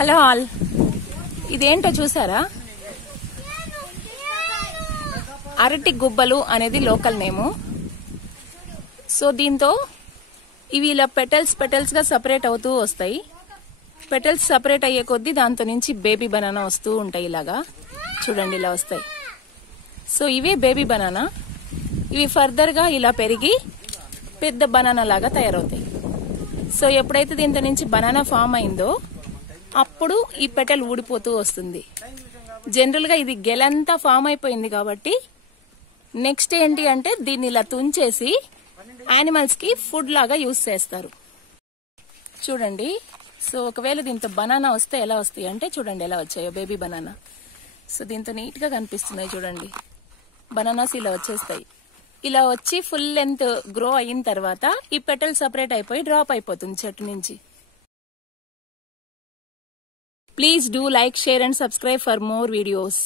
Hello all, ఇదేంటో చూసారా? అరటి గుబ్బలు అనేది లోకల్ నేము. సో దీంతో ఇవి ఇలా పెటల్స్ గా సపరేట్ అవుతూ వస్తాయి. పెటల్స్ సపరేట్ అయ్యే కొద్దీ దాంతో నుంచి బేబీ బనానా వస్తూ ఉంటాయి. ఇలాగా చూడండి, ఇలా వస్తాయి. సో ఇవే బేబీ బనానా. ఇవి ఫర్దర్ గా ఇలా పెరిగి పెద్ద బనానా లాగా తయారవుతాయి. సో ఎప్పుడైతే దీంతో నుంచి బనానా ఫామ్ అయిందో అప్పుడు ఈ పెటల్ ఊడిపోతూ వస్తుంది. జనరల్ గా ఇది గెలంతా ఫామ్ అయిపోయింది కాబట్టి నెక్స్ట్ ఏంటి అంటే దీన్ని ఇలా తుంచేసి యానిమల్స్ కి ఫుడ్ లాగా యూజ్ చేస్తారు. చూడండి, సో ఒకవేళ దీంతో బనానా వస్తే ఎలా వస్తాయి అంటే చూడండి ఎలా వచ్చాయో బేబీ బనానా. సో దీంతో నీట్ గా కనిపిస్తున్నాయి చూడండి. బనానాస్ ఇలా వచ్చేస్తాయి. ఇలా వచ్చి ఫుల్ లెంత్ గ్రో అయిన తర్వాత ఈ పెటల్ సపరేట్ అయిపోయి డ్రాప్ అయిపోతుంది చెట్టు నుంచి. Please do like, share and subscribe for more videos.